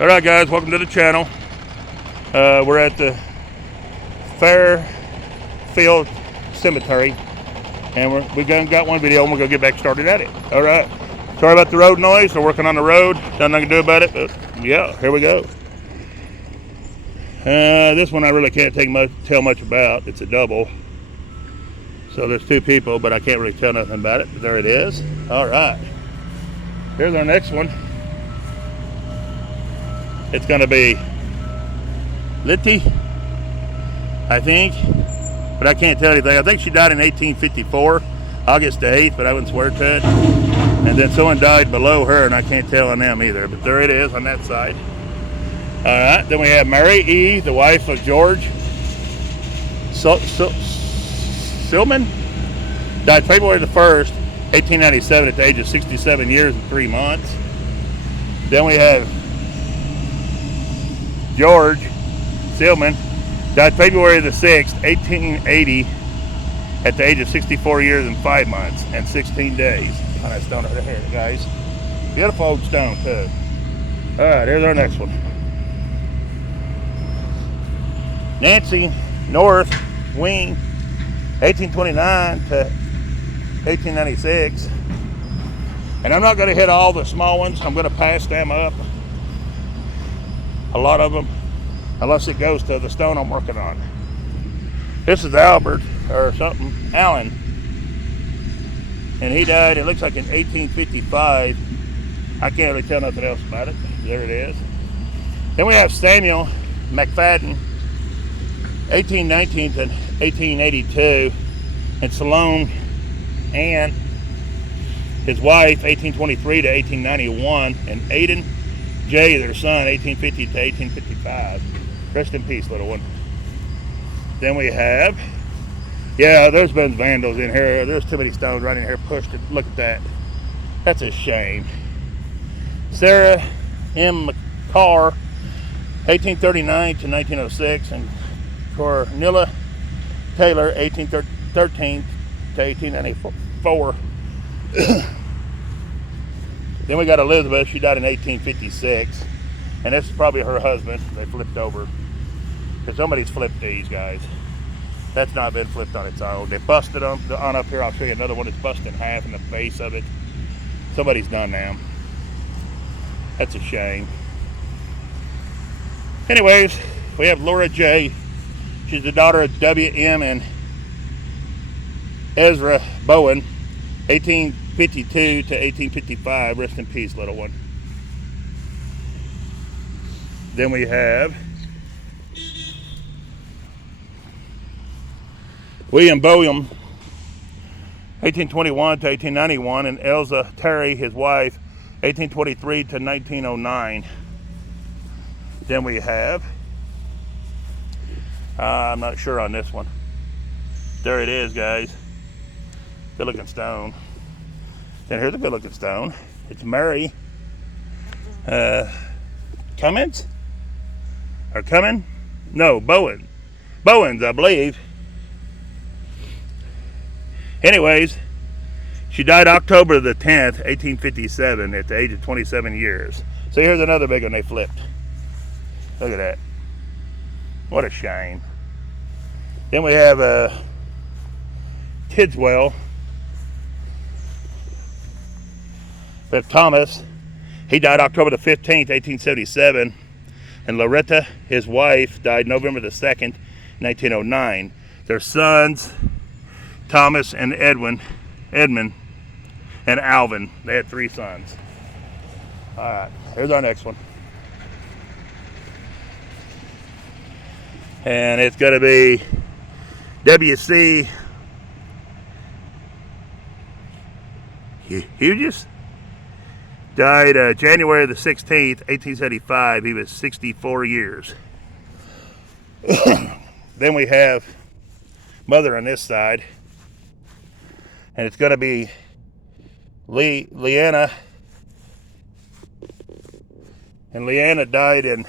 All right, guys, welcome to the channel. We're at the Fairfield Cemetery, and we've got one video, and we're gonna get back started at it. All right. Sorry about the road noise. We're working on the road. Nothing I can do about it, but yeah, here we go. This one I really can't tell much about. It's a double, so there's two people, but I can't really tell nothing about it. But there it is. All right. Here's our next one. It's gonna be Litty, I think, but I can't tell anything. I think she died in 1854, August the 8th, but I wouldn't swear to it. And then someone died below her, and I can't tell on them either, but there it is on that side. All right, then we have Mary E., the wife of George Silman, died February the 1st, 1897 at the age of 67 years and 3 months. Then we have George Silman, died February the 6th, 1880 at the age of 64 years and 5 months and 16 days. On that stone right here, guys. Beautiful old stone, too. All right, here's our next one. Nancy North Wing, 1829 to 1896. And I'm not going to hit all the small ones. I'm going to pass them up. A lot of them, unless it goes to the stone I'm working on. This is Albert, or something, Allen. And he died, it looks like in 1855. I can't really tell nothing else about it. There it is. Then we have Samuel McFadden, 1819 to 1882. And Salome Ann, his wife, 1823 to 1891. And Aiden J., their son, 1850 to 1855. Rest in peace, little one. Then we have, yeah, there's been vandals in here. There's too many stones right in here pushed. Look at that. That's a shame. Sarah M. McCarr, 1839 to 1906. And Cornelia Taylor, 1813 to 1894. Then we got Elizabeth. She died in 1856. And this is probably her husband. They flipped over. Because somebody's flipped these, guys. That's not been flipped on its own. They busted them on up here. I'll show you another one that's busted in half in the base of it. Somebody's done them. That's a shame. Anyways, we have Laura J. She's the daughter of W.M. and Ezra Bowen, 1852 to 1855. Rest in peace, little one. Then we have William Bowen, 1821 to 1891, and Elza Terry, his wife, 1823 to 1909. Then we have, I'm not sure on this one. There it is, guys. Good looking stone. Then here's a good looking stone. It's Mary Cummins? Or Cummins? No, Bowens, I believe. Anyways, she died October the 10th, 1857 at the age of 27 years. So here's another big one they flipped. Look at that. What a shame. Then we have Tidswell. But Thomas, he died October the 15th, 1877. And Loretta, his wife, died November the 2nd, 1909. Their sons, Thomas and Edmund, and Alvin. They had 3 sons. All right, here's our next one. And it's going to be W.C. Hughes. Died January the 16th, 1875. He was 64 years. Then we have mother on this side. And it's going to be Leanna. And Leanna died in,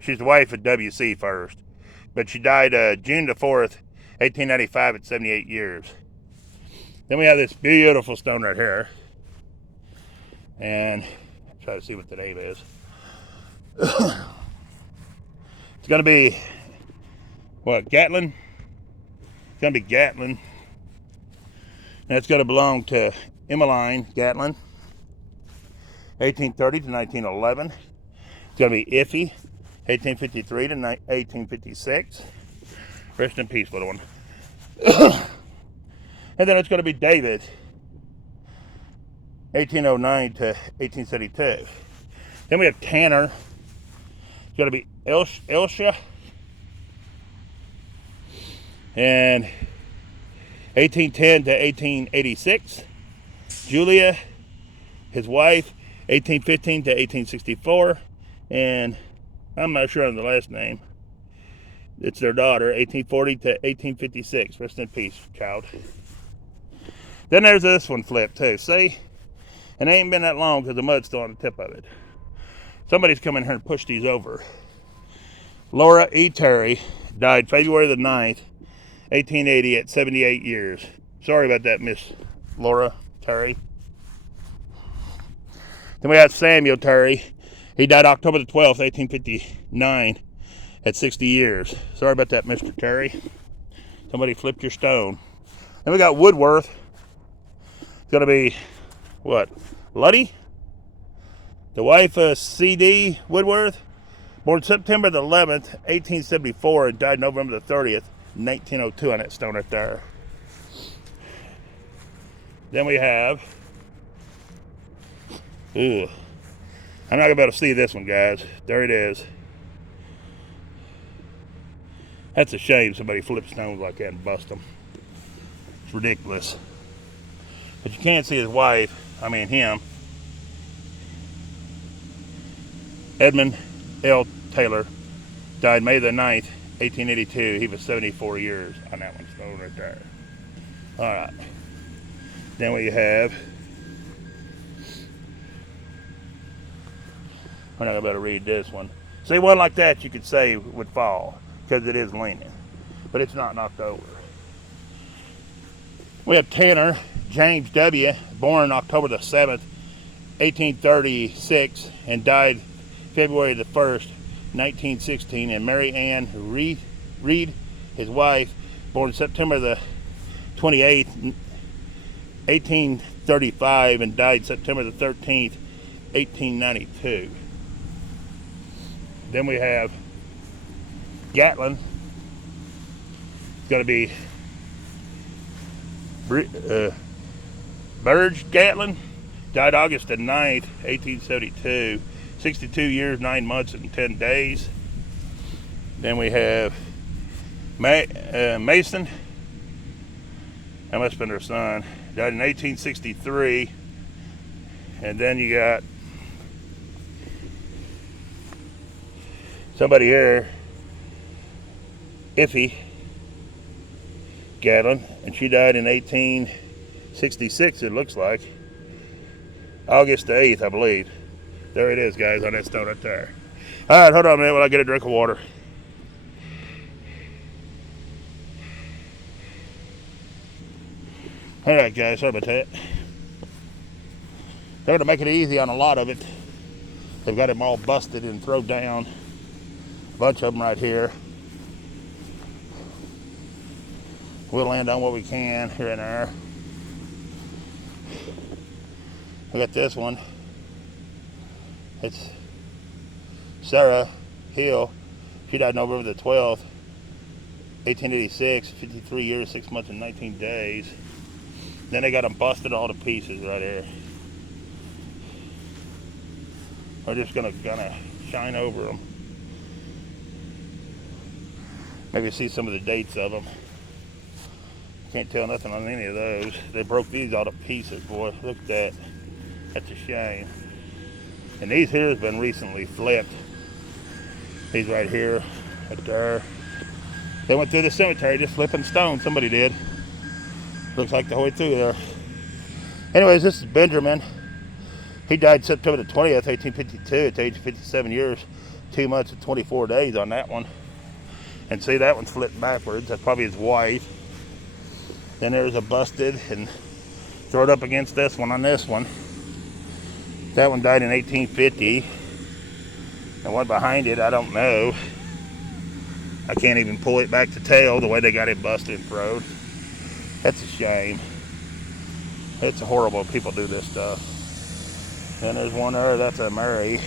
she's the wife of W.C. first. But she died June the 4th, 1895 at 78 years. Then we have this beautiful stone right here. And try to see what the name is. It's going to be, what, Gatlin? It's going to be Gatlin. That's going to belong to Emmeline Gatlin, 1830 to 1911. It's going to be Iffy, 1853 to 1856. Rest in peace, little one. And then it's going to be David, 1809 to 1872. Then we have Tanner. It's going to be Elsha, and 1810 to 1886. Julia, his wife, 1815 to 1864. And I'm not sure on the last name. It's their daughter, 1840 to 1856. Rest in peace, child. Then there's this one flipped too. See? And it ain't been that long because the mud's still on the tip of it. Somebody's come in here and pushed these over. Laura E. Terry died February the 9th, 1880 at 78 years. Sorry about that, Miss Laura Terry. Then we have Samuel Terry. He died October the 12th, 1859 at 60 years. Sorry about that, Mr. Terry. Somebody flipped your stone. Then we got Woodworth. It's going to be, what, Luddy? The wife of C.D. Woodworth, born September the 11th, 1874, and died November the 30th, 1902 on that stone right there. Then we have, I'm not going to be able to see this one, guys. There it is. That's a shame somebody flips stones like that and bust them. It's ridiculous. But you can't see his wife, him. Edmund L. Taylor died May the 9th, 1882. He was 74 years on that one stone right there. All right. Then we have, I'm not going to be able to read this one. See, one like that you could say would fall because it is leaning, but it's not knocked over. We have Tanner James W., born October the 7th, 1836, and died February the 1st, 1916, and Mary Ann Reed, his wife, born September the 28th, 1835, and died September the 13th, 1892. Then we have Gatlin. It's going to be Burge Gatlin. Died August the 9th, 1872. 62 years, 9 months, and 10 days. Then we have Mason. That must have been her son. Died in 1863. And then you got somebody here, Iffy Gatlin, and she died in 1866, it looks like. August the 8th, I believe. There it is, guys, on that stone right there. All right, hold on a minute while I get a drink of water. All right, guys, sorry about that. They're going to make it easy on a lot of it. They've got them all busted and thrown down. A bunch of them right here. We'll land on what we can here and there. I got this one. It's Sarah Hill. She died November the 12th, 1886, 53 years, 6 months, and 19 days. Then they got them busted all to pieces right here. We're just gonna kind of shine over them. Maybe see some of the dates of them. Can't tell nothing on any of those. They broke these all to pieces, boy. Look at that. That's a shame. And these here have been recently flipped. These right here, right there. They went through the cemetery just flipping stones. Somebody did. Looks like the whole way through there. Anyways, this is Benjamin. He died September the 20th, 1852 at the age of 57 years, 2 months and 24 days on that one. And see, that one's flipped backwards. That's probably his wife. Then there's a busted, and throw it up against this one on this one. That one died in 1850. And one behind it, I don't know. I can't even pull it back to tail the way they got it busted and throwed. That's a shame. It's horrible people do this stuff. And there's one there, that's a Murray.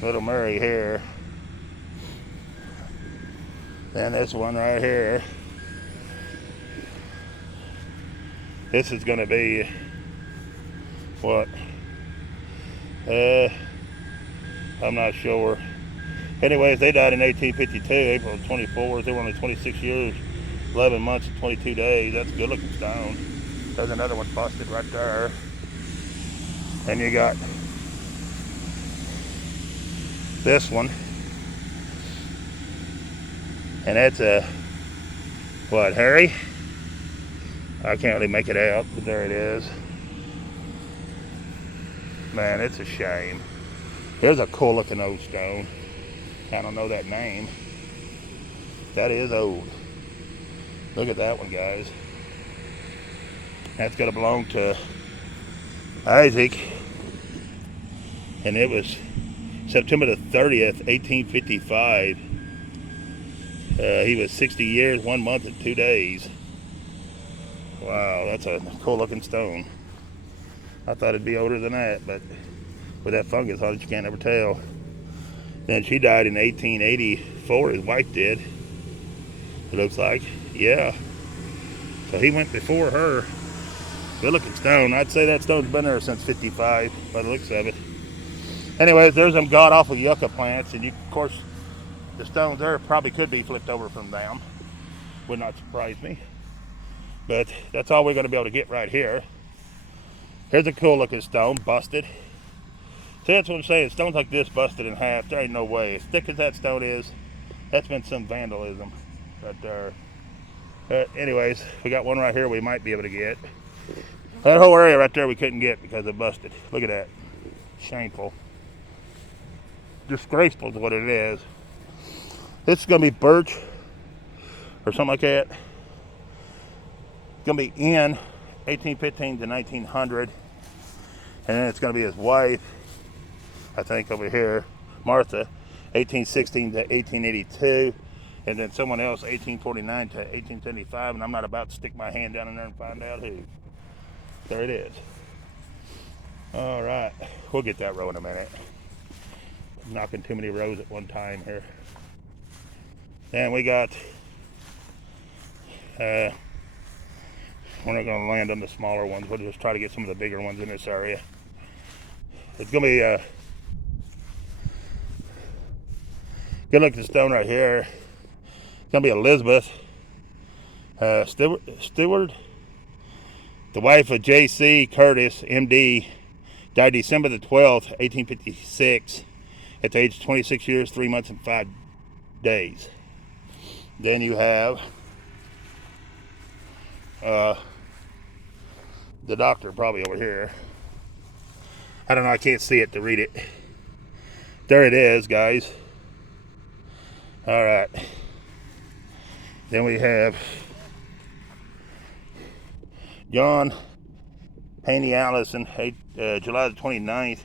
Little Murray here. Then this one right here. This is gonna be what? I'm not sure. Anyways, they died in 1852, April 24th. They were only 26 years, 11 months, and 22 days. That's a good looking stone. There's another one busted right there. And you got this one. And that's a, what, Harry? I can't really make it out, but there it is. Man, it's a shame. Here's a cool looking old stone. I don't know that name. That is old. Look at that one, guys. That's gonna belong to Isaac. And it was September the 30th, 1855. He was 60 years, 1 month, and 2 days. Wow, that's a cool looking stone. I thought it'd be older than that, but with that fungus on it, you can't ever tell. Then she died in 1884, his wife did. It looks like, yeah. So he went before her. Good looking stone. I'd say that stone's been there since 55 by the looks of it. Anyways, there's them god awful yucca plants, and of course, the stones there probably could be flipped over from them. Would not surprise me. But that's all we're going to be able to get right here. Here's a cool looking stone, busted. See, that's what I'm saying. Stones like this busted in half, there ain't no way. As thick as that stone is, that's been some vandalism right there. Anyways, we got one right here we might be able to get. That whole area right there we couldn't get because it busted. Look at that. Shameful. Disgraceful is what it is. This is going to be birch or something like that. It's going to be in 1815 to 1900. And then it's going to be his wife, I think, over here, Martha, 1816 to 1882. And then someone else, 1849 to 1875. And I'm not about to stick my hand down in there and find out who. There it is. All right. We'll get that row in a minute. I'm knocking too many rows at one time here. And we got, we're not going to land on the smaller ones. We'll just try to get some of the bigger ones in this area. It's going to be a good looking stone right here. It's going to be Elizabeth Stewart, the wife of J.C. Curtis, M.D., died December the 12th, 1856, at the age of 26 years, 3 months, and 5 days. Then you have the doctor probably over here. I don't know, I can't see it to read it. There it is, guys. All right. Then we have John Haney Allison, July the 29th,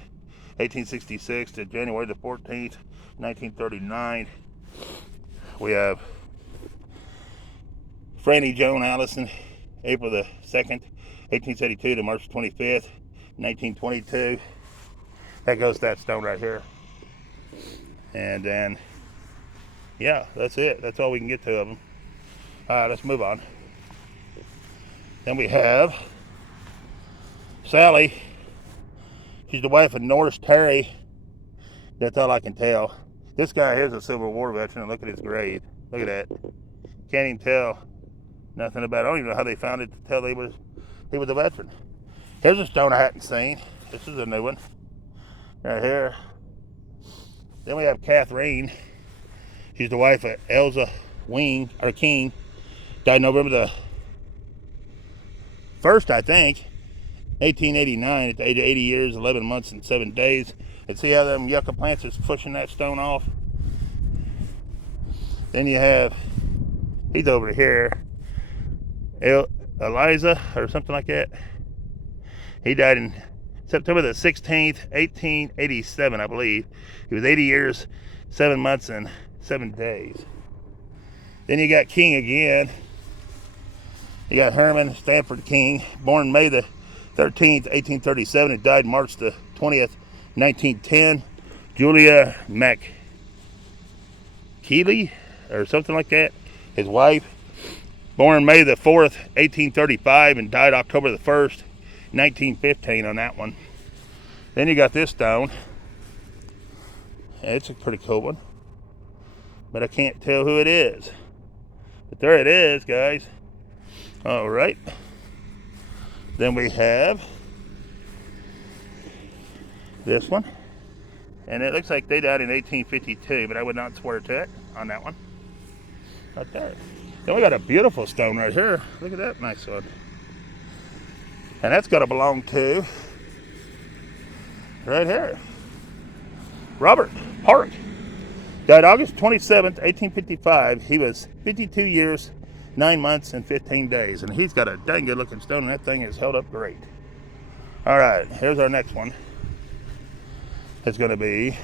1866 to January the 14th, 1939. We have Franny Joan Allison, April the 2nd, 1872 to March 25th, 1922. That goes to that stone right here. And then, yeah, that's it. That's all we can get to of them. All right, let's move on. Then we have Sally. She's the wife of Norris Terry. That's all I can tell. This guy here's a Civil War veteran. Look at his grave. Look at that. Can't even tell nothing about it. I don't even know how they found it to tell he was a veteran. Here's a stone I hadn't seen. This is a new one. Right here. Then we have Catherine. She's the wife of Elza King. Died November the 1st, I think, 1889 at the age of 80 years, 11 months, and 7 days. And see how them yucca plants is pushing that stone off? Then you have, he's over here, Eliza or something like that. He died in September the 16th, 1887, I believe. He was 80 years, 7 months, and 7 days. Then you got King again. You got Herman Stanford King, born May the 13th, 1837, and died March the 20th, 1910. Julia McKeely, or something like that, his wife, born May the 4th, 1835, and died October the 1st, 1915 on that one. Then you got this stone. It's a pretty cool one, but I can't tell who it is. But there it is, guys. All right. Then we have this one. And it looks like they died in 1852, but I would not swear to it on that one. Right there. Then we got a beautiful stone right here. Look at that nice one. And that's got to belong to, right here, Robert Park. Died August 27th, 1855. He was 52 years, 9 months, and 15 days. And he's got a dang good looking stone, and that thing is held up great. All right, here's our next one. It's going to be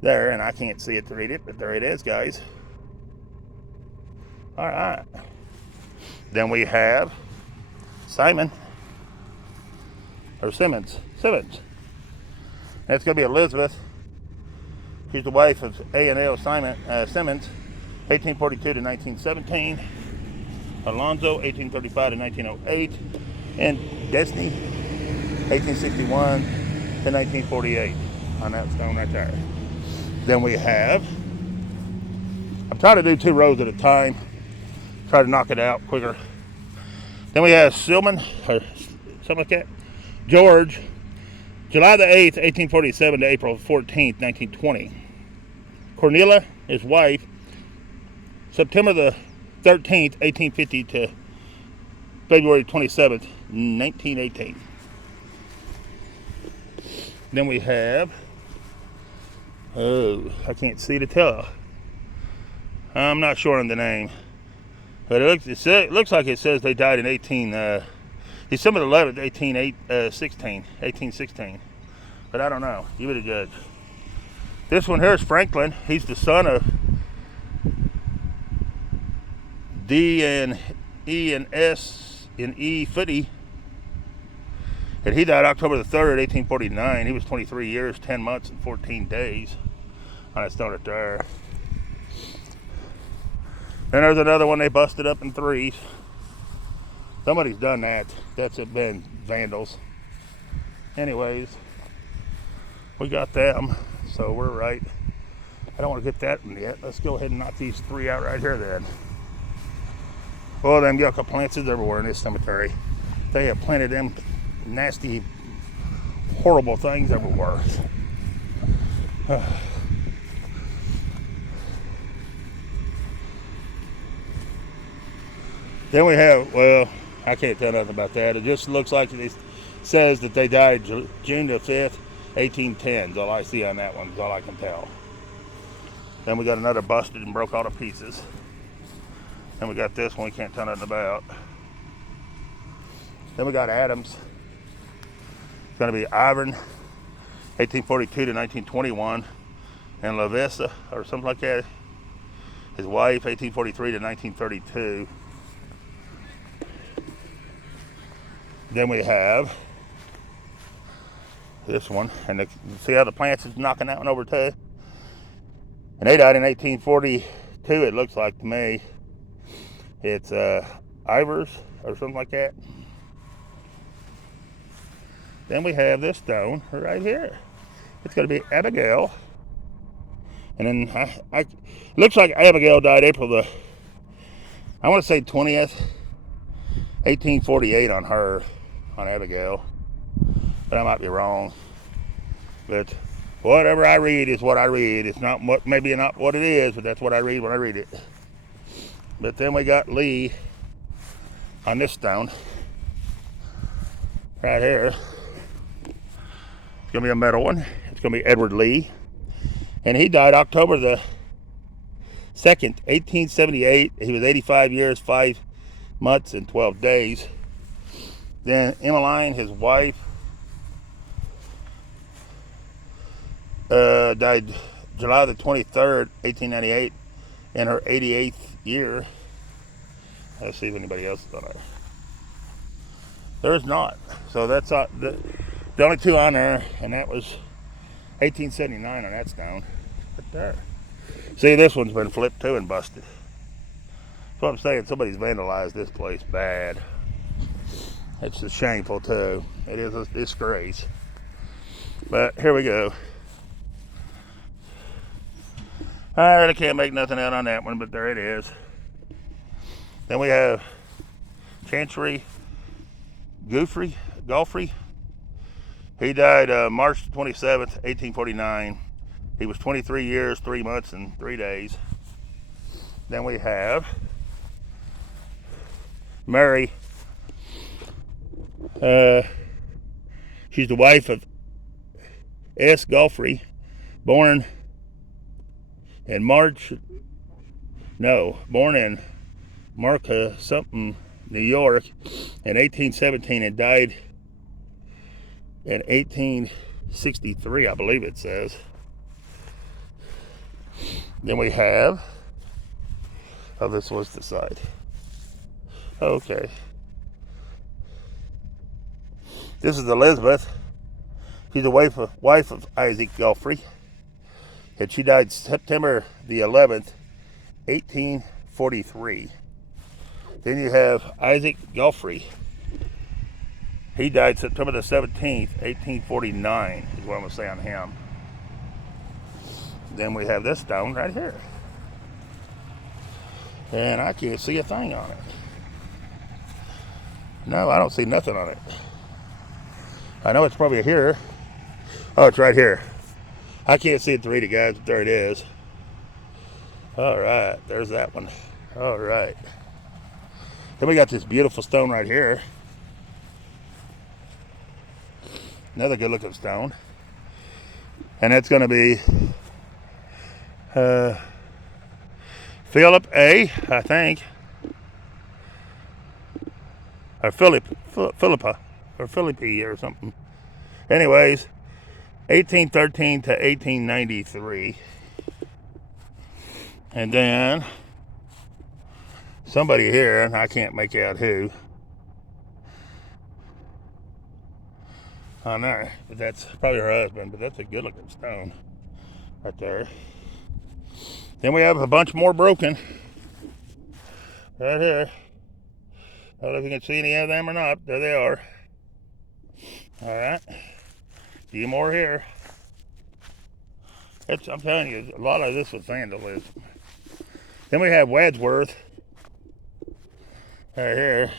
there, and I can't see it to read it, but there it is, guys. All right. Then we have Simmons. That's going to be Elizabeth. She's the wife of A&L Simmons, 1842 to 1917. Alonzo, 1835 to 1908. And Destiny, 1861 to 1948 on that stone right there. Then we have, I'm trying to do 2 rows at a time, try to knock it out quicker. Then we have Silman, or something like that, George, July the 8th, 1847 to April 14th, 1920. Cornelia, his wife, September the 13th, 1850 to February 27th, 1918. Then we have, I can't see to tell. I'm not sure on the name. But it looks like it says they died in December 11th, 1816. But I don't know. You be the judge. This one here is Franklin. He's the son of D and E and S and E Footy. And he died October the 3rd, 1849. He was 23 years, 10 months, and 14 days. On that stone right there. Then there's another one they busted up in 3s. Somebody's done that. That's been vandals. Anyways, we got them, so we're right. I don't want to get that one yet. Let's go ahead and knock these 3 out right here then. Well, them yucca plants is everywhere in this cemetery. They have planted them nasty, horrible things everywhere. Then we have, well, I can't tell nothing about that. It just looks like it says that they died June the 5th, 1810. Is all I see on that one, is all I can tell. Then we got another busted and broke all to pieces. Then we got this one we can't tell nothing about. Then we got Adams. It's going to be Ivan, 1842 to 1921. And Lavessa, or something like that. His wife, 1843 to 1932. Then we have this one, and see how the plants is knocking that one over too? And they died in 1842, it looks like to me. It's Ivers, or something like that. Then we have this stone right here. It's going to be Abigail. And then looks like Abigail died April the, I want to say 20th, 1848 on her, on Abigail. But I might be wrong. But whatever I read is what I read. It's not what, maybe not what it is, but that's what I read when I read it. But then we got Lee on this stone right here. It's going to be a metal one. It's going to be Edward Lee. And he died October the 2nd, 1878. He was 85 years, 5 months, and 12 days. Then Emmeline, his wife, died July the 23rd, 1898, in her 88th year. Let's see if anybody else is on there. There is not. So that's the only two on there, and that was 1879 on that stone. Right there. See, this one's been flipped too and busted. That's what I'm saying. Somebody's vandalized this place bad. It's just shameful too. It is a disgrace. But here we go. I really can't make nothing out on that one, but there it is. Then we have Chancery Golfrey. He died March 27th, 1849. He was 23 years, 3 months, and 3 days. Then we have Mary. She's the wife of S. Golfrey, born in Marca something, New York in 1817 and died in 1863, I believe it says. Then we have, oh, this was the side. Okay. This is Elizabeth. She's the wife of Isaac Golfrey. And she died September the 11th, 1843. Then you have Isaac Golfrey. He died September the 17th, 1849, is what I'm going to say on him. Then we have this stone right here. And I can't see a thing on it. No, I don't see nothing on it. I know it's probably here. Oh, it's right here. I can't see it to read it, guys, but there it is. All right, there's that one. All right. Then we got this beautiful stone right here. Another good looking stone. And that's going to be Philip A, I think. Or Philippa. Or Philippi or something. Anyways, 1813 to 1893. And then somebody here, and I can't make out who. On there, but that's probably her husband, but that's a good looking stone right there. Then we have a bunch more broken right here. I don't know if you can see any of them or not. There they are. All right, a few more here. I'm telling you, a lot of this was vandalism. Then we have Wadsworth right here,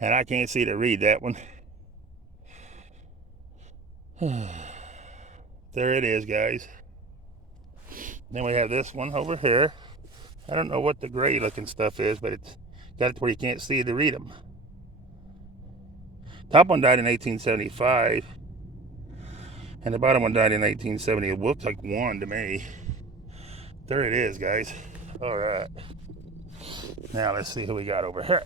and I can't see to read that one. There it is, guys. Then we have this one over here. I don't know what the gray looking stuff is, but it's got it where you can't see to read them. Top one died in 1875, and the bottom one died in 1870. It looks like one to me. There it is, guys. All right. Now let's see who we got over here.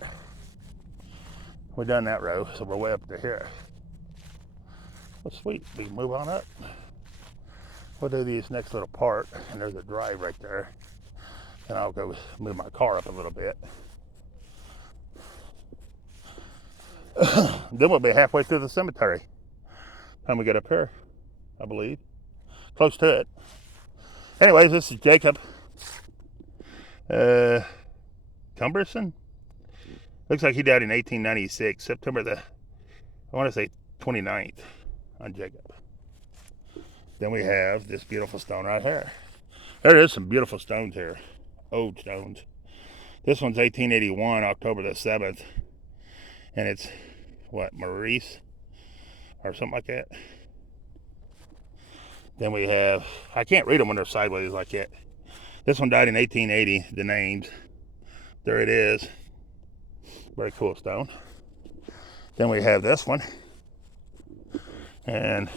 We're done that row, so we're way up to here. Well, sweet. We can move on up. We'll do this next little part, and there's a drive right there. And I'll go move my car up a little bit. Then we'll be halfway through the cemetery. Time we get up here, I believe. Close to it. Anyways, this is Jacob Cumberson. Looks like he died in 1896, September the, I want to say 29th on Jacob. Then we have this beautiful stone right here. There is some beautiful stones here. Old stones. This one's 1881, October the 7th. And it's, what, Maurice? Or something like that. Then we have, I can't read them when they're sideways like that. This one died in 1880, the names. There it is. Very cool stone. Then we have this one. And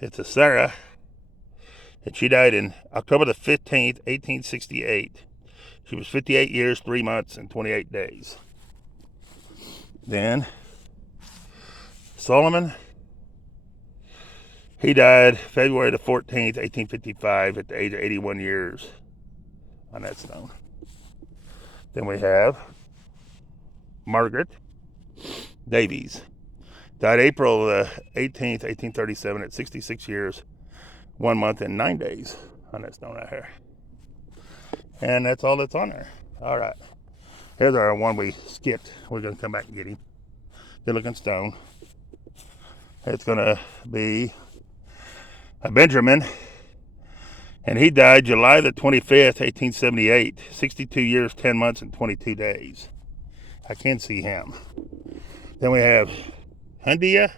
it's a Sarah. And she died in October the 15th, 1868. She was 58 years, 3 months, and 28 days. Then Solomon He died February the 14th, 1855 at the age of 81 years on that stone. Then we have Margaret Davies. Died April 18th, 1837 at 66 years, 1 month and 9 days on that stone right here. And that's all that's on there. All right. Here's our one we skipped. We're going to come back and get him. Good looking stone. It's going to be a Benjamin. And he died July the 25th, 1878. 62 years, 10 months, and 22 days. I can see him. Then we have Hundia.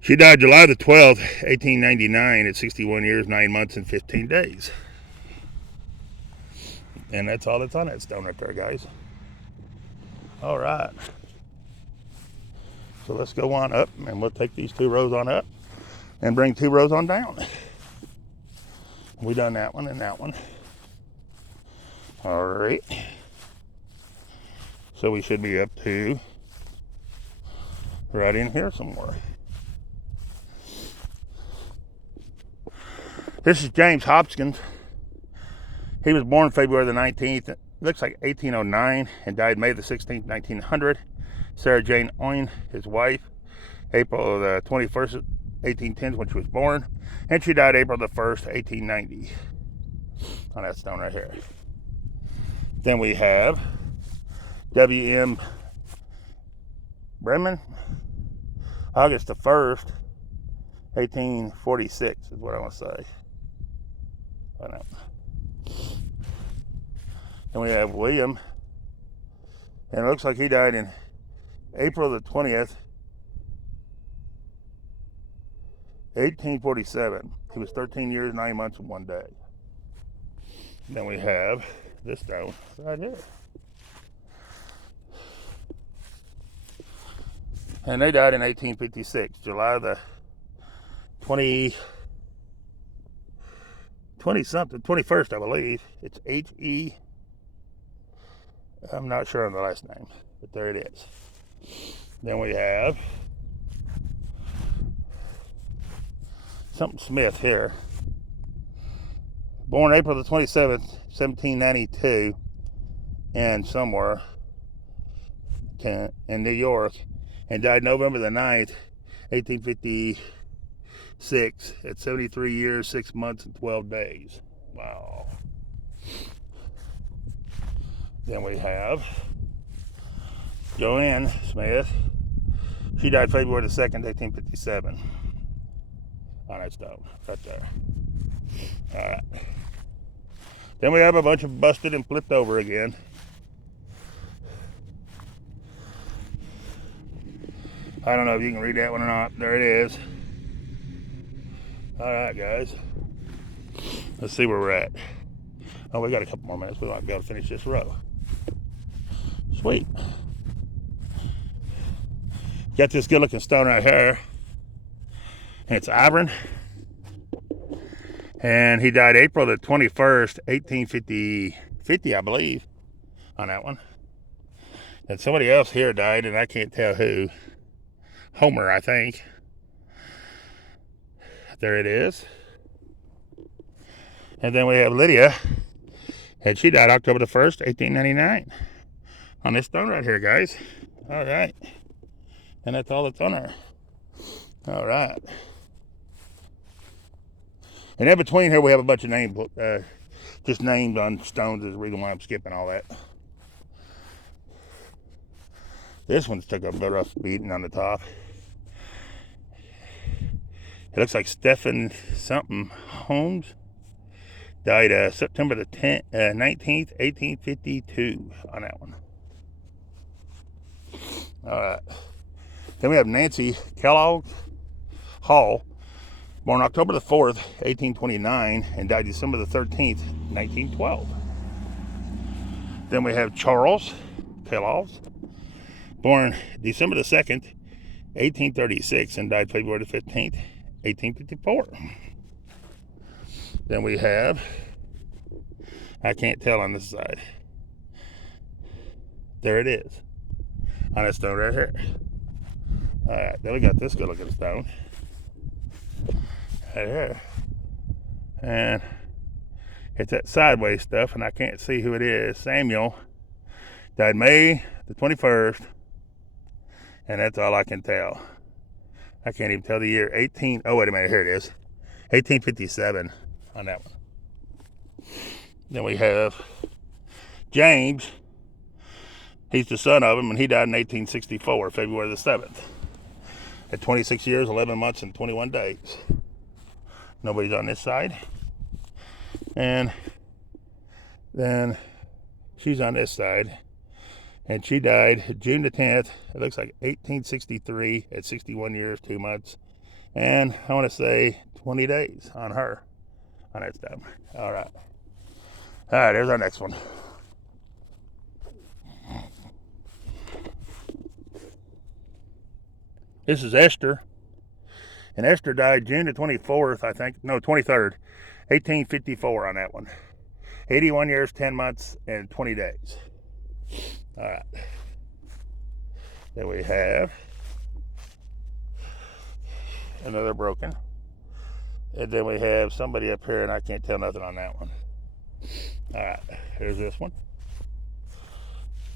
She died July the 12th, 1899 at 61 years, 9 months, and 15 days. And that's all that's on that stone right there, guys. All right. So let's go on up, and we'll take these 2 rows on up and bring 2 rows on down. We done that one and that one. All right. So we should be up to right in here somewhere. This is James Hopkins. He was born February the 19th, looks like 1809, and died May the 16th, 1900. Sarah Jane Owen, his wife, April the 21st, 1810 when she was born, and she died April the 1st, 1890 on that stone right here. Then we have W.M. Bremen, August the 1st, 1846 is what I want to say. I know. Then we have William, and it looks like he died in April the 20th, 1847. He was 13 years, 9 months, and 1 day. Then we have this stone right here. And they died in 1856, July the 21st, I believe. It's H.E. I'm not sure on the last name, but there it is. Then we have something Smith here. Born April the 27th, 1792, and somewhere in New York, and died November the 9th, 1856 at 73 years, 6 months, and 12 days. Wow. Then we have Joanne Smith. She died February the 2nd, 1857 on that stone right there. All right. Then we have a bunch of busted and flipped over again. I don't know if you can read that one or not. There it is. All right, guys. Let's see where we're at. Oh, we got a couple more minutes. We might be able to finish this row. Sweet. Got this good looking stone right here. And it's Ivan. And he died April the 21st, 1850, I believe, on that one. And somebody else here died, and I can't tell who. Homer, I think. There it is. And then we have Lydia, and she died October the 1st, 1899. On this stone right here, guys. All right. And that's all that's on her. All right. And in between here, we have a bunch of names, just names on stones is the reason why I'm skipping all that. This one's took a bit rough beating on the top. It looks like Stephen something Holmes died September the 19th, 1852 on that one. All right. Then we have Nancy Kellogg Hall, born October the 4th, 1829, and died December the 13th, 1912. Then we have Charles Kellogg, born December the 2nd, 1836, and died February the 15th, 1854. Then we have, I can't tell on this side. There it is. On that stone right here. Alright, then we got this good looking stone. right here. And it's that sideways stuff, and I can't see who it is. Samuel died May the 21st, and that's all I can tell. I can't even tell the year. Oh, wait a minute, here it is. 1857 on that one. Then we have James. He's the son of him, and he died in 1864, February the 7th. At 26 years, 11 months, and 21 days. Nobody's on this side. And then she's on this side. And she died June the 10th. It looks like 1863 at 61 years, 2 months. And I want to say 20 days on her. On that stuff. All right. All right, there's our next one. This is Esther. And Esther died June the 24th, I think. No, 23rd. 1854 on that one. 81 years, 10 months, and 20 days. All right. Then we have another broken. And then we have somebody up here, and I can't tell nothing on that one. All right. Here's this one.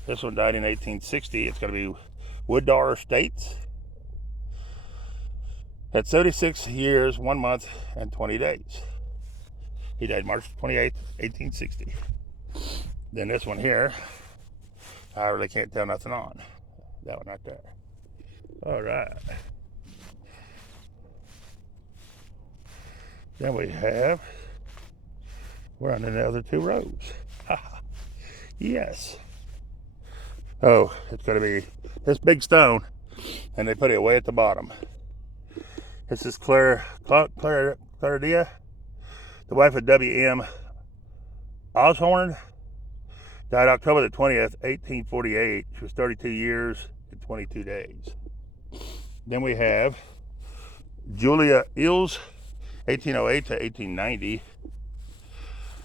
This one died in 1860. It's going to be Woodar Estates. At 36 years, 1 month, and 20 days. He died March 28th, 1860. Then this one here, I really can't tell nothing on. That one right there. All right. Then we have, we're on the other 2 rows. Yes. Oh, it's going to be this big stone, and they put it way at the bottom. This is Claridia, the wife of W.M. Osborne, died October the 20th, 1848. She was 32 years and 22 days. Then we have Julia Ills, 1808 to 1890.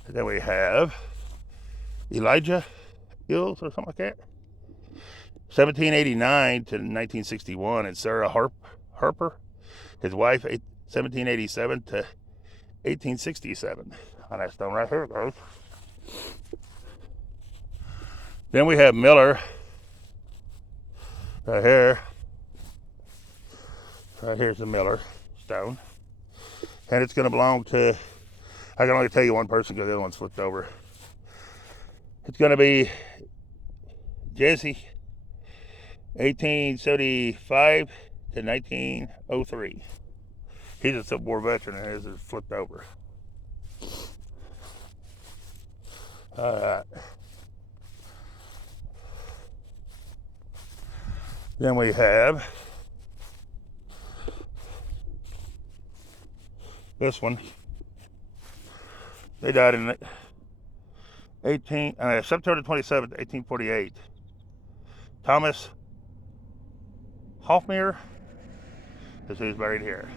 And then we have Elijah Ills or something like that, 1789 to 1961. And Sarah Harper, his wife, 1787 to 1867. On that stone right here it goes. Then we have Miller right here. Right here's the Miller stone. And it's going to belong to, I can only tell you one person because the other one's flipped over. It's going to be Jesse, 1875 to 1903. He's a Civil War veteran, and his is flipped over. All right. Then we have this one. They died in September 27th, 1848. Thomas Hoffmeyer is who's buried here.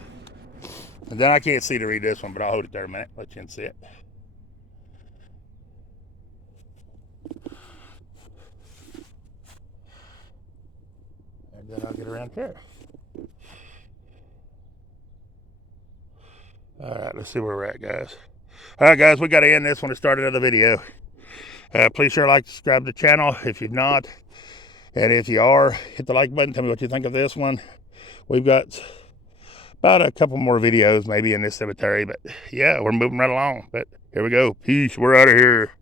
And then I can't see to read this one, but I'll hold it there a minute, let you see it. And then I'll get around here. All right, let's see where we're at, guys. All right, guys, we got to end this one to start another video. Please share, like, subscribe to the channel if you're not. And if you are, hit the like button. Tell me what you think of this one. We've got about a couple more videos maybe in this cemetery. But, yeah, we're moving right along. But here we go. Peace. We're out of here.